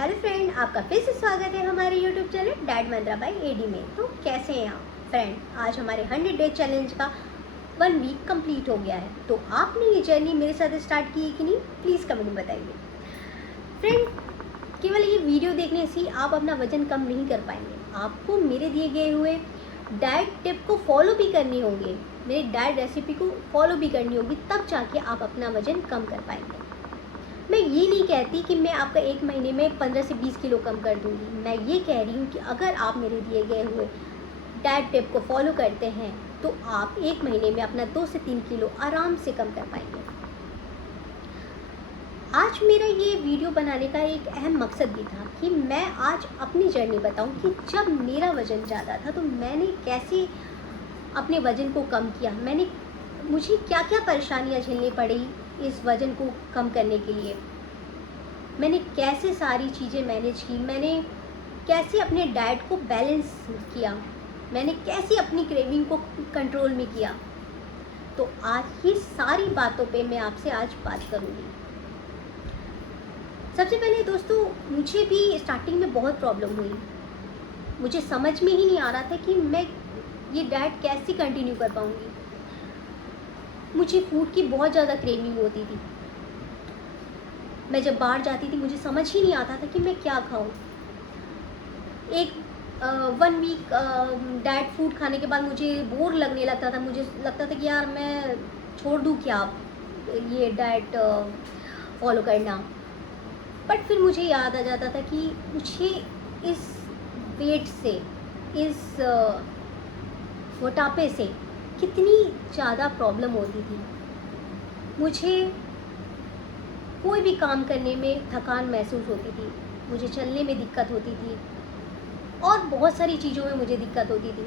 Hello friend, आपका फिर से स्वागत है हमारे यूट्यूब चैनल डैड मंत्रा बाय एडी में। तो कैसे हैं आप फ्रेंड? आज हमारे 100 डे चैलेंज का 1 वीक कंप्लीट हो गया है। तो आपने ये जर्नी मेरे साथ स्टार्ट की है कि नहीं, प्लीज़ कमेंट में बताइए। फ्रेंड, केवल ये वीडियो देखने से आप अपना वजन कम नहीं कर पाएंगे। आपको मेरे दिए गए हुए डाइट टिप को फॉलो भी करनी होगी, मेरी डाइट रेसिपी को फॉलो भी करनी होगी, तब जाके आप अपना वजन कम कर पाएंगे। मैं ये नहीं कहती कि मैं आपका 1 महीने में 15 से 20 किलो कम कर दूँगी। मैं ये कह रही हूँ कि अगर आप मेरे दिए गए हुए डाइट टिप को फॉलो करते हैं तो आप 1 महीने में अपना 2 से 3 किलो आराम से कम कर पाएंगे। आज मेरा ये वीडियो बनाने का एक अहम मकसद भी था कि मैं आज अपनी जर्नी बताऊं कि जब मेरा वज़न ज़्यादा था तो मैंने कैसे अपने वज़न को कम किया, मुझे क्या क्या परेशानियां झेलनी पड़ी इस वज़न को कम करने के लिए। मैंने कैसे सारी चीज़ें मैनेज की, मैंने कैसे अपने डाइट को बैलेंस किया, मैंने कैसे अपनी क्रेविंग को कंट्रोल में किया। तो आज ये सारी बातों पे मैं आपसे आज बात करूँगी। सबसे पहले दोस्तों, मुझे भी स्टार्टिंग में बहुत प्रॉब्लम हुई। मुझे समझ में ही नहीं आ रहा था कि मैं ये डाइट कैसे कंटिन्यू कर पाऊँगी। मुझे फूड की बहुत ज़्यादा क्रेविंग होती थी। मैं जब बाहर जाती थी मुझे समझ ही नहीं आता था कि मैं क्या खाऊं। एक 1 वीक डाइट फूड खाने के बाद मुझे बोर लगने लगता था। मुझे लगता था कि यार मैं छोड़ दूं क्या ये डाइट फॉलो करना। बट फिर मुझे याद आ जाता था कि मुझे इस वेट से, इस मोटापे से कितनी ज़्यादा प्रॉब्लम होती थी। मुझे कोई भी काम करने में थकान महसूस होती थी, मुझे चलने में दिक्कत होती थी और बहुत सारी चीज़ों में मुझे दिक्कत होती थी।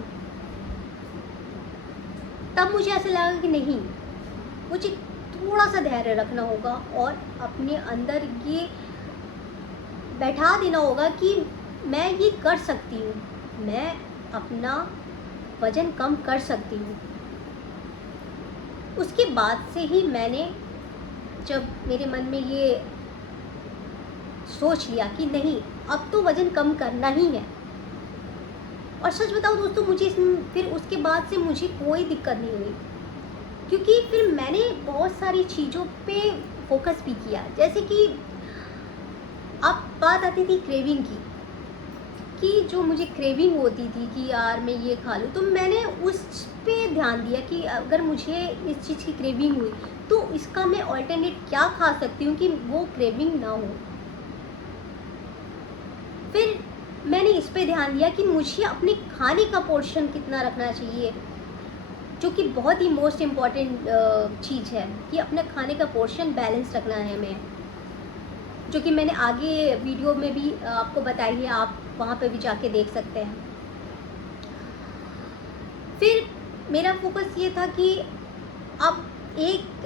तब मुझे ऐसा लगा कि नहीं, मुझे थोड़ा सा धैर्य रखना होगा और अपने अंदर ये बैठा देना होगा कि मैं ये कर सकती हूँ, मैं अपना वज़न कम कर सकती हूँ। उसके बाद से ही मैंने, जब मेरे मन में ये सोच लिया कि नहीं, अब तो वज़न कम करना ही है। और सच बताऊँ दोस्तों, मुझे फिर उसके बाद से मुझे कोई दिक्कत नहीं हुई, क्योंकि फिर मैंने बहुत सारी चीज़ों पे फोकस भी किया। जैसे कि अब बात आती थी क्रेविंग की, कि जो मुझे क्रेविंग होती थी कि यार मैं ये खा लूँ, तो मैंने उस पे ध्यान दिया कि अगर मुझे इस चीज़ की क्रेविंग हुई तो इसका मैं ऑल्टरनेट क्या खा सकती हूँ कि वो क्रेविंग ना हो। फिर मैंने इस पे ध्यान दिया कि मुझे अपने खाने का पोर्शन कितना रखना चाहिए, जो कि बहुत ही मोस्ट इम्पॉर्टेंट चीज़ है कि अपना खाने का पोर्शन बैलेंस रखना है हमें, जो कि मैंने आगे वीडियो में भी आपको बताई है, आप वहाँ पे भी जाके देख सकते हैं। फिर मेरा फोकस ये था कि अब एक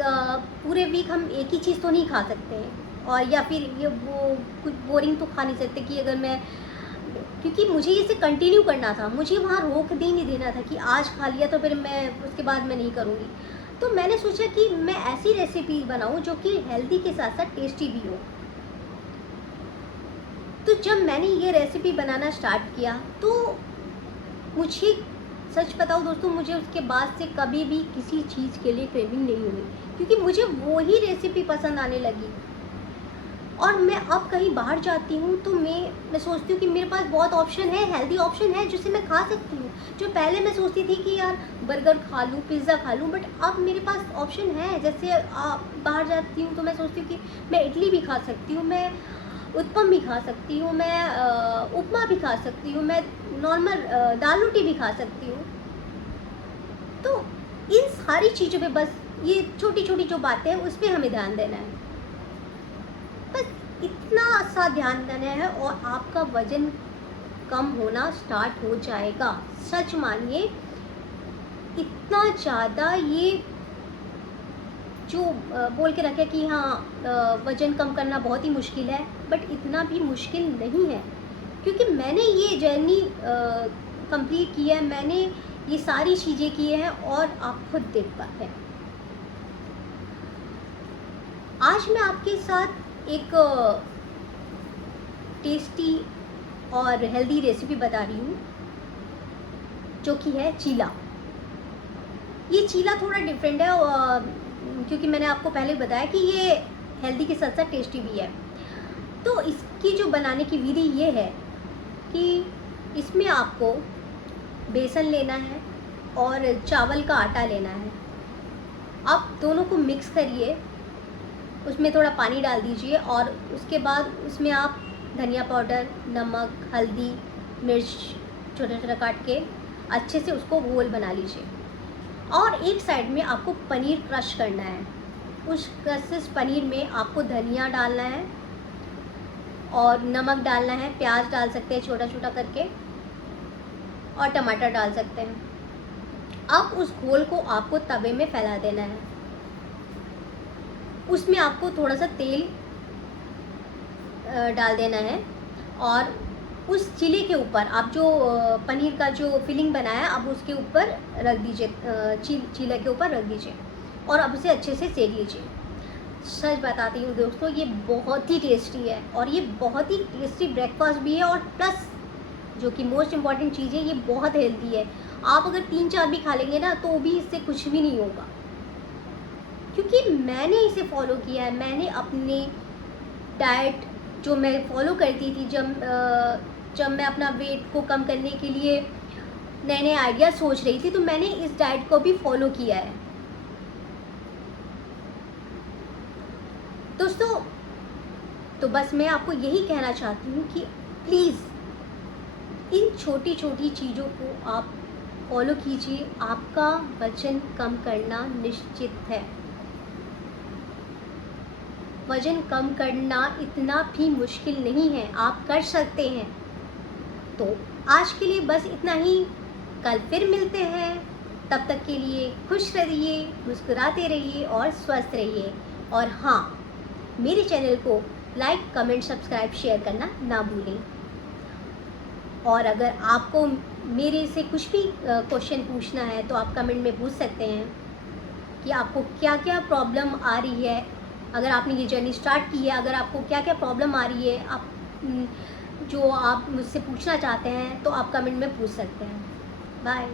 पूरे वीक हम एक ही चीज़ तो नहीं खा सकते हैं, और या फिर ये वो कुछ बोरिंग तो खा नहीं सकते कि अगर मैं, क्योंकि मुझे इसे कंटिन्यू करना था, मुझे वहाँ रोक दे नहीं देना था कि आज खा लिया तो फिर मैं उसके बाद मैं नहीं करूँगी। तो मैंने सोचा कि मैं ऐसी रेसिपी बनाऊँ जो कि हेल्दी के साथ साथ टेस्टी भी हो। तो जब मैंने ये रेसिपी बनाना स्टार्ट किया तो मुझे, सच बताऊँ दोस्तों, मुझे उसके बाद से कभी भी किसी चीज़ के लिए क्रेविंग नहीं हुई, क्योंकि मुझे वो ही रेसिपी पसंद आने लगी। और मैं अब कहीं बाहर जाती हूँ तो मैं सोचती हूँ कि मेरे पास बहुत ऑप्शन है, हेल्दी ऑप्शन है जिसे मैं खा सकती हूँ। जो पहले मैं सोचती थी कि यार बर्गर खा लूँ, पिज़्ज़ा खा लूँ, बट अब मेरे पास ऑप्शन है। जैसे बाहर जाती हूँ तो मैं सोचती हूँ कि मैं इडली भी खा सकती हूँ, मैं उत्पम भी खा सकती हूँ, मैं उपमा भी खा सकती हूँ, मैं नॉर्मल दाल रोटी भी खा सकती हूँ। तो इन सारी चीज़ों पे बस ये छोटी छोटी जो बातें हैं उस पर हमें ध्यान देना है, बस इतना सा ध्यान देना है और आपका वज़न कम होना स्टार्ट हो जाएगा। सच मानिए, इतना ज़्यादा ये जो बोल के रखे कि हाँ वज़न कम करना बहुत ही मुश्किल है, बट इतना भी मुश्किल नहीं है, क्योंकि मैंने ये जर्नी कंप्लीट की है, मैंने ये सारी चीज़ें की हैं और आप खुद देख पाते हैं। आज मैं आपके साथ एक टेस्टी और हेल्दी रेसिपी बता रही हूँ, जो कि है चीला। ये चीला थोड़ा डिफरेंट है क्योंकि मैंने आपको पहले बताया कि ये हेल्दी के साथ साथ टेस्टी भी है। तो इसकी जो बनाने की विधि ये है कि इसमें आपको बेसन लेना है और चावल का आटा लेना है। आप दोनों को मिक्स करिए, उसमें थोड़ा पानी डाल दीजिए और उसके बाद उसमें आप धनिया पाउडर, नमक, हल्दी, मिर्च छोटा छोटा काट के अच्छे से उसको घोल बना लीजिए। और एक साइड में आपको पनीर क्रश करना है। उस क्रश पनीर में आपको धनिया डालना है और नमक डालना है, प्याज डाल सकते हैं छोटा छोटा करके और टमाटर डाल सकते हैं। अब उस घोल को आपको तवे में फैला देना है। उसमें आपको थोड़ा सा तेल डाल देना है और उस चीले के ऊपर आप जो पनीर का जो फिलिंग बनाया अब उसके ऊपर रख दीजिए, चीले के ऊपर रख दीजिए और अब उसे अच्छे से सेक लीजिए। सच बताती हूँ दोस्तों, ये बहुत ही टेस्टी है और ये बहुत ही टेस्टी ब्रेकफास्ट भी है और प्लस जो कि मोस्ट इम्पॉर्टेंट चीज़ है, ये बहुत हेल्दी है। आप अगर 3-4 भी खा लेंगे ना तो भी इससे कुछ भी नहीं होगा, क्योंकि मैंने इसे फॉलो किया है। मैंने अपनी डाइट जो मैं फॉलो करती थी, जब मैं अपना वेट को कम करने के लिए नए नए आइडिया सोच रही थी, तो मैंने इस डाइट को भी फॉलो किया है दोस्तों। तो बस मैं आपको यही कहना चाहती हूँ कि प्लीज़ इन छोटी छोटी चीज़ों को आप फॉलो कीजिए, आपका वजन कम करना निश्चित है। वजन कम करना इतना भी मुश्किल नहीं है, आप कर सकते हैं। तो आज के लिए बस इतना ही, कल फिर मिलते हैं। तब तक के लिए खुश रहिए, मुस्कुराते रहिए और स्वस्थ रहिए। और हाँ, मेरे चैनल को लाइक, कमेंट, सब्सक्राइब, शेयर करना ना भूलें। और अगर आपको मेरे से कुछ भी क्वेश्चन पूछना है तो आप कमेंट में पूछ सकते हैं कि आपको क्या क्या प्रॉब्लम आ रही है। अगर आपने ये जर्नी स्टार्ट की है, अगर आपको क्या क्या प्रॉब्लम आ रही है, आप जो आप मुझसे पूछना चाहते हैं तो आप कमेंट में पूछ सकते हैं। बाय।